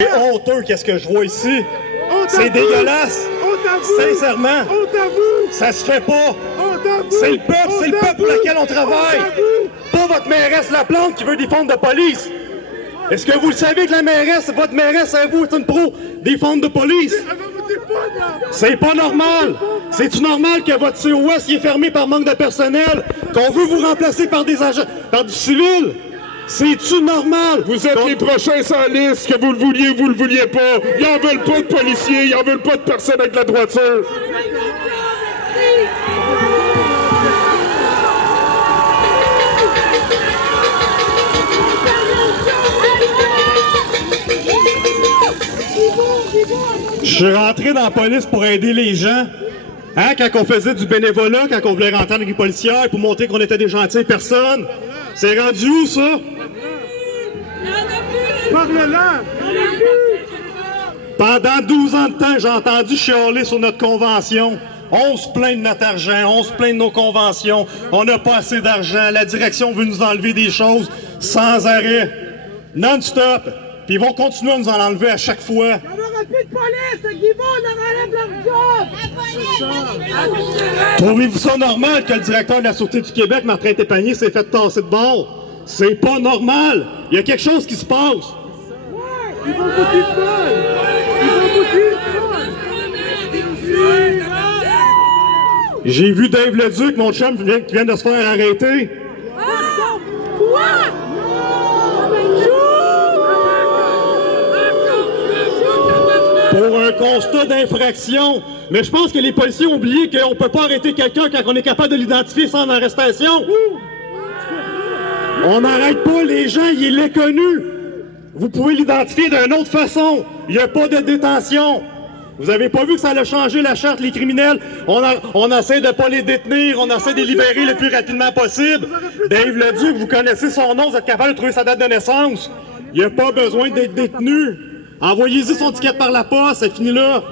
C'est honteux, qu'est-ce que je vois ici? C'est dégueulasse! Sincèrement! Ça se fait pas! C'est le peuple pour lequel on travaille! Pas votre mairesse Laplante qui veut des fonds de police! Est-ce que vous le savez que la mairesse, votre mairesse à vous, est une pro des fonds de police? C'est pas normal! C'est-tu normal que votre COS y est fermé par manque de personnel? Qu'on veut vous remplacer par des agents, par du civil? C'est-tu normal? Vous êtes les prochains sans liste, que vous le vouliez ou vous le vouliez pas. Ils en veulent pas de policiers, ils en veulent pas de personnes avec la droiture. Je suis rentré dans la police pour aider les gens. Hein, quand on faisait du bénévolat, quand on voulait rentrer dans les policières pour montrer qu'on était des gentilles personnes. C'est rendu où, ça? Parle-là! Pendant 12 ans de temps, j'ai entendu chialer sur notre convention. On se plaint de notre argent, on se plaint de nos conventions. On n'a pas assez d'argent. La direction veut nous enlever des choses sans arrêt. Non-stop. Puis ils vont continuer à nous en enlever à chaque fois. On n'aura plus de police! Guy on enlève leur job! Trouvez-vous ça normal que le directeur de la Sûreté du Québec, Martin Tépanier, s'est fait tasser de bord? C'est pas normal! Il y a quelque chose qui se passe! Ouais! Ils vont goûter de folle! Ils vont goûter de folle! J'ai vu Dave Leduc, mon chum, qui vient de se faire arrêter. Quoi? Pour un constat d'infraction. Mais je pense que les policiers ont oublié qu'on peut pas arrêter quelqu'un quand on est capable de l'identifier sans arrestation. On n'arrête pas les gens, il est connu. Vous pouvez l'identifier d'une autre façon. Il n'y a pas de détention. Vous avez pas vu que ça a changé la charte, les criminels? On essaie de pas les détenir, on essaie de les libérer le plus rapidement possible. Dave Leduc, vous connaissez son nom, vous êtes capable de trouver sa date de naissance. Il n'y a pas besoin d'être détenu. Envoyez-y son ticket par la poste, c'est fini là.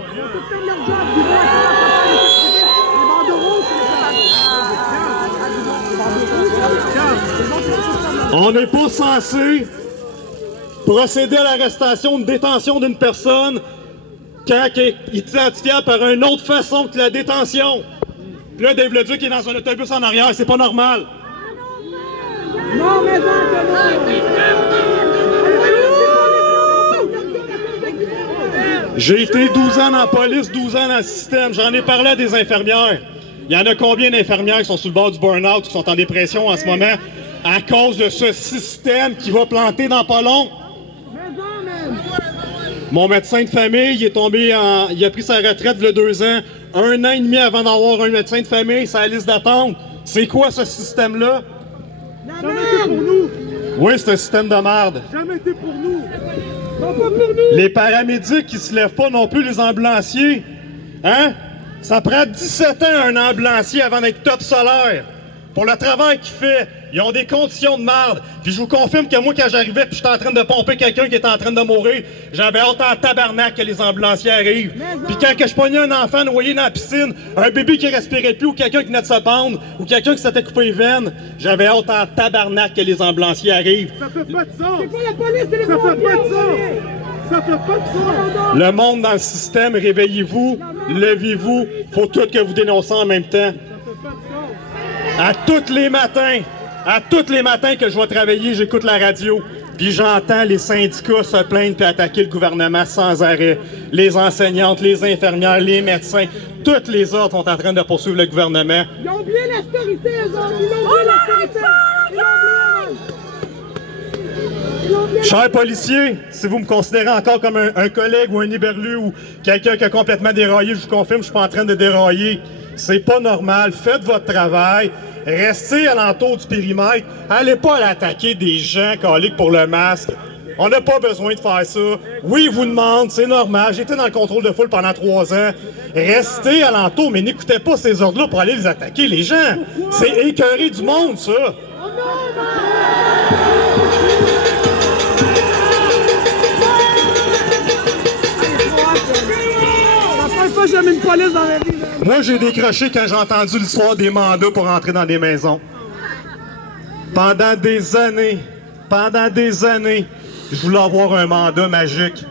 On n'est pas censé procéder à l'arrestation, de détention d'une personne quand elle est identifiable par une autre façon que la détention. Puis là, Dave Leduc est dans un autobus en arrière, c'est pas normal. Non, mais non! J'ai été 12 ans dans la police, 12 ans dans le système. J'en ai parlé à des infirmières. Il y en a combien d'infirmières qui sont sur le bord du burn-out, qui sont en dépression en ce moment, à cause de ce système qui va planter dans pas long? Mon médecin de famille, il a pris sa retraite il y a 2 ans. 1 an et demi avant d'avoir un médecin de famille, c'est la liste d'attente. C'est quoi ce système-là? Jamais été pour nous! Oui, c'est un système de merde. Jamais été pour nous! Non, pas pour nous! Les paramédics qui se lèvent pas non plus, les ambulanciers. Hein? Ça prend 17 ans un ambulancier avant d'être top solaire. Pour le travail qu'il fait, ils ont des conditions de merde. Puis je vous confirme que moi, quand j'arrivais puis j'étais en train de pomper quelqu'un qui était en train de mourir, j'avais hâte en tabarnak que les ambulanciers arrivent. Puis quand que je pognais un enfant noyé dans la piscine, un bébé qui respirait plus ou quelqu'un qui venait de se pendre ou quelqu'un qui s'était coupé les veines, j'avais hâte en tabarnak que les ambulanciers arrivent. Ça fait pas de sens! C'est pas la police, c'est les pompiers! Ça fait pas de sens! Ça fait pas de sens! Le monde dans le système, réveillez-vous, levez-vous, faut tout que vous dénoncez en même temps. À tous les matins que je vais travailler, j'écoute la radio, puis j'entends les syndicats se plaindre puis attaquer le gouvernement sans arrêt. Les enseignantes, les infirmières, les médecins, toutes les autres sont en train de poursuivre le gouvernement. Ils ont oublié l'austérité, eux autres! Ils ont oublié l'austérité! Chers policiers, si vous me considérez encore comme un collègue ou un éberlu ou quelqu'un qui a complètement déraillé, je vous confirme, je suis pas en train de dérailler. C'est pas normal. Faites votre travail. Restez alentour du périmètre. Allez pas à attaquer des gens caliques pour le masque. On n'a pas besoin de faire ça. Oui, ils vous demandent, c'est normal. J'étais dans le contrôle de foule pendant 3 ans. Restez alentour, mais n'écoutez pas ces ordres-là pour aller les attaquer, les gens. C'est écœurer du monde, ça. Pas jamais une police dans la vie. Moi, j'ai décroché quand j'ai entendu l'histoire des mandats pour entrer dans des maisons. Pendant des années, je voulais avoir un mandat magique.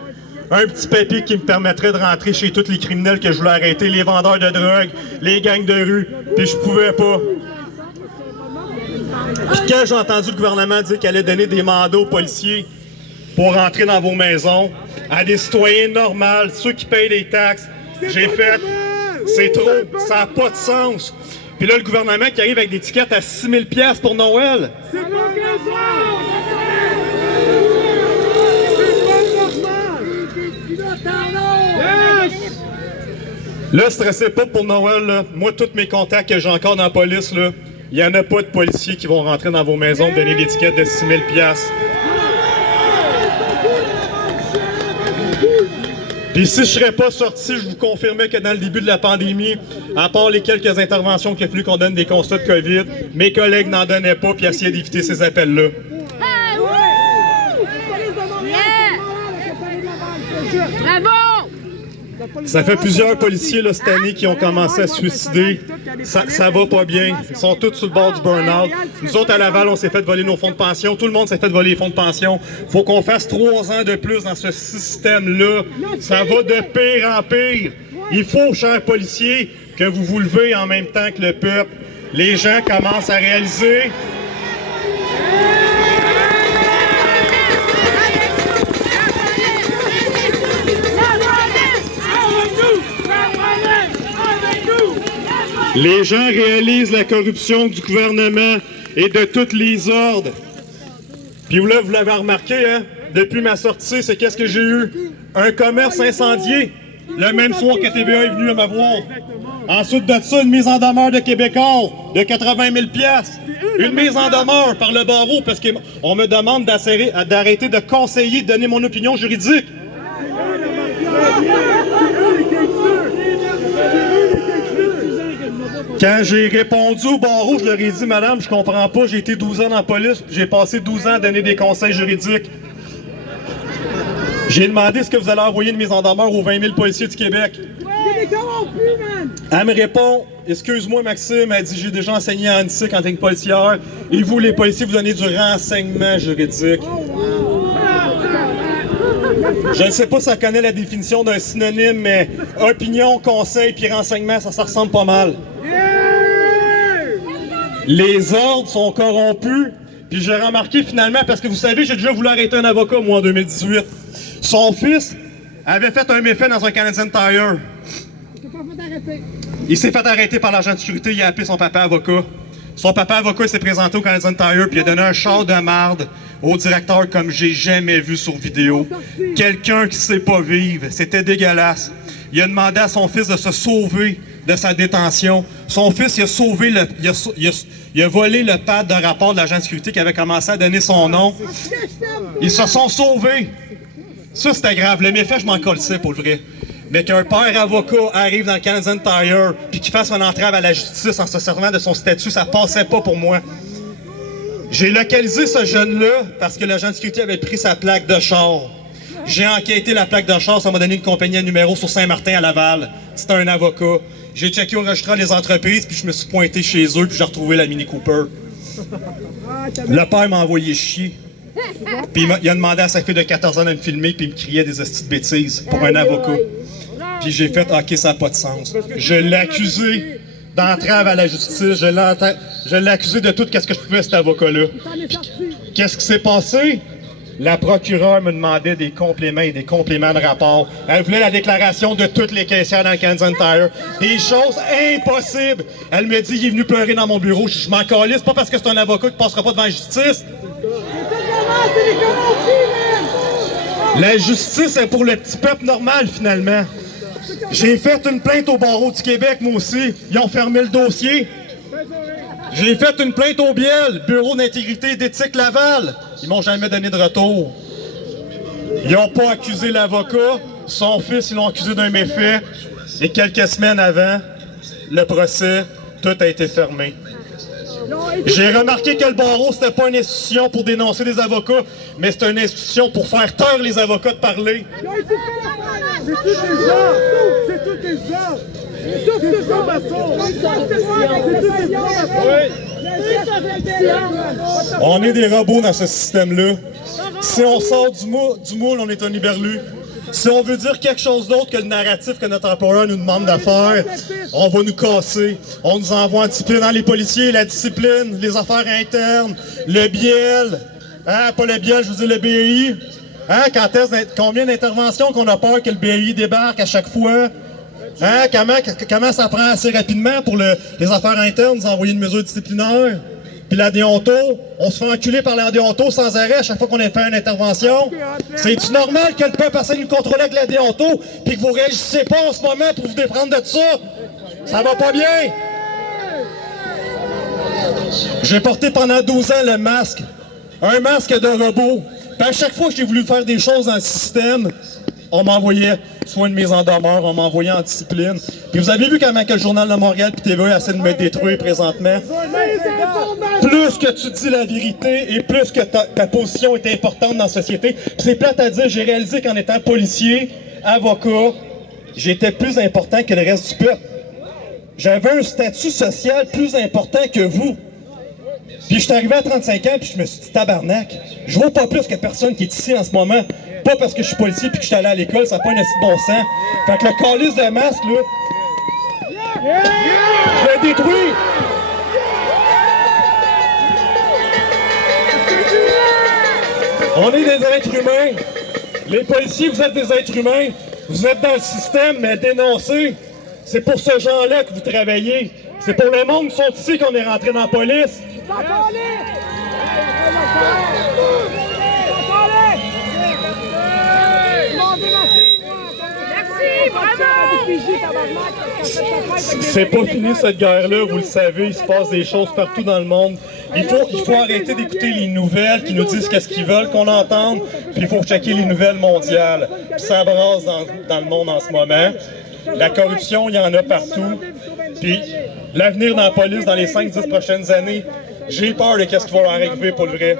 un petit papier qui me permettrait de rentrer chez tous les criminels que je voulais arrêter, les vendeurs de drogue, les gangs de rue, puis je pouvais pas. Puis quand j'ai entendu le gouvernement dire qu'il allait donner des mandats aux policiers pour rentrer dans vos maisons, à des citoyens normaux, ceux qui payent les taxes, j'ai fait, c'est trop, ça n'a pas de sens. Puis là, le gouvernement qui arrive avec des tickets à 6 000 $ pour Noël. C'est pas normal! Là, stressez pas pour Noël, là. Moi, tous mes contacts que j'ai encore dans la police, là, il n'y en a pas de policiers qui vont rentrer dans vos maisons donner des tickets de 6 000 $. Puis si je serais pas sorti, je vous confirmais que dans le début de la pandémie, à part les quelques interventions qu'il a fallu qu'on donne des constats de COVID, mes collègues n'en donnaient pas puis essayaient d'éviter ces appels-là. Bravo! Ça fait plusieurs policiers là, cette année qui ont commencé à se suicider. Ça va pas bien. Ils sont tous sur le bord du burn-out. Nous autres, à Laval, on s'est fait voler nos fonds de pension. Tout le monde s'est fait voler les fonds de pension. Faut qu'on fasse 3 ans de plus dans ce système-là. Ça va de pire en pire. Il faut, chers policiers, que vous vous levez en même temps que le peuple. Les gens commencent à réaliser... Les gens réalisent la corruption du gouvernement et de tous les ordres. Puis là, vous l'avez remarqué, hein? Depuis ma sortie, c'est qu'est-ce que j'ai eu? Un commerce incendié, le même soir que TVA est venu à m'avoir. Ensuite de ça, une mise en demeure de Québécois de 80 000 $. Une mise en demeure par le barreau parce qu'on me demande d'arrêter de conseiller, de donner mon opinion juridique. Quand j'ai répondu au barreau, je leur ai dit, madame, je comprends pas, j'ai été 12 ans dans la police, puis j'ai passé 12 ans à donner des conseils juridiques. J'ai demandé est-ce que vous allez envoyer une mise en demeure aux 20 000 policiers du Québec. Elle me répond, excuse-moi Maxime, elle dit, j'ai déjà enseigné à Annecy en tant que policière, et vous les policiers, vous donnez du renseignement juridique. Je ne sais pas si elle connaît la définition d'un synonyme, mais opinion, conseil puis renseignement, ça ressemble pas mal. Les ordres sont corrompus, puis j'ai remarqué finalement, parce que vous savez, j'ai déjà voulu arrêter un avocat, moi, en 2018. Son fils avait fait un méfait dans un Canadian Tire. Il s'est fait arrêter par l'agent de sécurité, il a appelé son papa avocat. Son papa avocat s'est présenté au Canadian Tire, puis il a donné un char de marde au directeur comme j'ai jamais vu sur vidéo. Quelqu'un qui sait pas vivre, c'était dégueulasse. Il a demandé à son fils de se sauver de sa détention. Son fils, il a sauvé il a volé le pad de rapport de l'agent de sécurité qui avait commencé à donner son nom. Ils se sont sauvés. Ça, c'était grave. Le méfait, je m'en colissais pour le vrai. Mais qu'un père avocat arrive dans le Canadian Tire puis qu'il fasse une entrave à la justice en se servant de son statut, ça passait pas pour moi. J'ai localisé ce jeune-là parce que l'agent de sécurité avait pris sa plaque de char. J'ai enquêté la plaque de char, ça m'a donné une compagnie à numéro sur Saint-Martin à Laval. C'était un avocat. J'ai checké au registraire des entreprises, puis je me suis pointé chez eux, puis j'ai retrouvé la Mini Cooper. Le père m'a envoyé chier. Puis il a demandé à sa fille de 14 ans de me filmer, puis il me criait des hosties de bêtises pour un avocat. Puis j'ai fait « OK, ça n'a pas de sens ». Je l'ai accusé d'entrave à la justice, je l'ai accusé de tout ce que je pouvais, cet avocat-là. Qu'est-ce qui s'est passé? La procureure me demandait des compléments et des compléments de rapport. Elle voulait la déclaration de toutes les caissières dans le Canadian Tire. Des choses impossibles. Elle me dit, il est venu pleurer dans mon bureau. Je m'en calisse, pas parce que c'est un avocat qui passera pas devant la justice. La justice est pour le petit peuple normal, finalement. J'ai fait une plainte au barreau du Québec, moi aussi. Ils ont fermé le dossier. J'ai fait une plainte au Biel, Bureau d'intégrité et d'éthique Laval. Ils m'ont jamais donné de retour. Ils n'ont pas accusé l'avocat. Son fils, ils l'ont accusé d'un méfait. Et quelques semaines avant le procès, tout a été fermé. J'ai remarqué que le barreau, c'était pas une institution pour dénoncer des avocats, mais c'est une institution pour faire taire les avocats de parler. C'est toutes les ordres! C'est toutes les ordres! C'est toutes les ordres! On est des robots dans ce système-là. Si on sort du moule, on est un Iberlu. Si on veut dire quelque chose d'autre que le narratif que notre employeur nous demande de faire, on va nous casser. On nous envoie en discipline dans les policiers, la discipline, les affaires internes, le biel, hein, pas le biel, je veux dire le BI. Hein, combien d'interventions qu'on a peur que le BI débarque à chaque fois? Hein, comment ça prend assez rapidement pour les affaires internes nous envoyer une mesure disciplinaire? Puis la déonto, on se fait enculer par la déonto sans arrêt à chaque fois qu'on a fait une intervention. C'est-tu normal que le peuple essaie de nous contrôler avec la déonto puis que vous réagissez pas en ce moment pour vous déprendre de ça? Ça va pas bien! J'ai porté pendant 12 ans le masque. Un masque de robot. Puis à chaque fois que j'ai voulu faire des choses dans le système, on m'envoyait soit une mise en demeure, on m'envoyait en discipline. Puis vous avez vu comment que le Journal de Montréal et TVA essaie de me détruire présentement? Plus que tu dis la vérité et plus que ta position est importante dans la société. Puis c'est plate à dire, j'ai réalisé qu'en étant policier, avocat, j'étais plus important que le reste du peuple. J'avais un statut social plus important que vous. Puis je suis arrivé à 35 ans, puis je me suis dit, tabarnak, je vaux pas plus que personne qui est ici en ce moment. Pas parce que je suis policier puis que je suis allé à l'école, ça n'a pas un assez bon sens. Fait que le calice de masque, là, je l'ai détruit. On est des êtres humains. Les policiers, vous êtes des êtres humains. Vous êtes dans le système, mais dénoncez. C'est pour ce genre-là que vous travaillez. C'est pour le monde qui sont ici qu'on est rentré dans la police. C'est pas fini cette guerre-là, vous le savez, il se passe des choses partout dans le monde. Il faut arrêter d'écouter les nouvelles qui nous disent qu'est-ce qu'ils veulent qu'on entende, puis il faut checker les nouvelles mondiales. Puis ça brasse dans le monde en ce moment. La corruption, il y en a partout. Puis l'avenir dans la police dans les 5-10 prochaines années, j'ai peur de ce qui va leur arriver pour le vrai.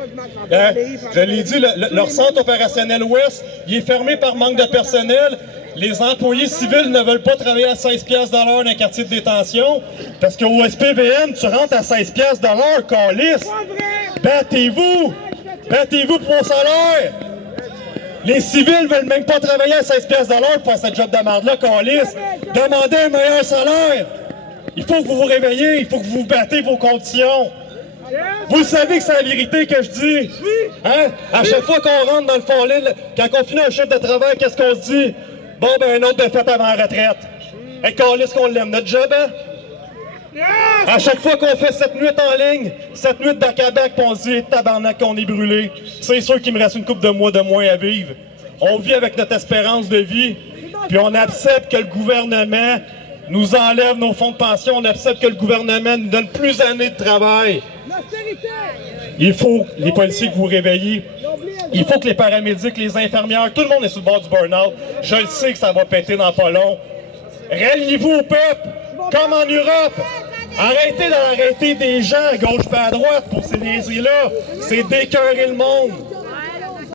Hein? Je l'ai dit, leur centre opérationnel Ouest, il est fermé par manque de personnel. Les employés civils ne veulent pas travailler à 16$ de l'heure dans un quartier de détention parce qu'au SPVM, tu rentres à 16$ de l'heure, câlisse. Battez-vous! Battez-vous pour vos salaires! Les civils veulent même pas travailler à 16$ de l'heure pour faire cette job de merde-là, câlisse. Demandez un meilleur salaire! Il faut que vous vous réveillez, il faut que vous battez vos conditions. Vous savez que c'est la vérité que je dis. Hein? À chaque fois qu'on rentre dans le fond lit, quand on finit un chiffre de travail, qu'est-ce qu'on se dit? Bon, ben, un autre défaite avant la retraite. Et câlisse qu'on l'aime, notre job, hein? À chaque fois qu'on fait cette nuit en ligne, cette nuit back-à-back, on se dit, tabarnak, qu'on est brûlé. C'est sûr qu'il me reste une couple de mois de moins à vivre. On vit avec notre espérance de vie, puis on accepte que le gouvernement nous enlève nos fonds de pension, on accepte que le gouvernement nous donne plus d'années de travail. Il faut, les policiers, que vous réveillez. Il faut que les paramédics, les infirmières, tout le monde est sur le bord du burn-out. Je le sais que ça va péter dans pas long. Ralliez-vous au peuple, comme en Europe. Arrêtez d'arrêter des gens à gauche et à droite pour ces niaiseries-là. C'est d'écœurer le monde.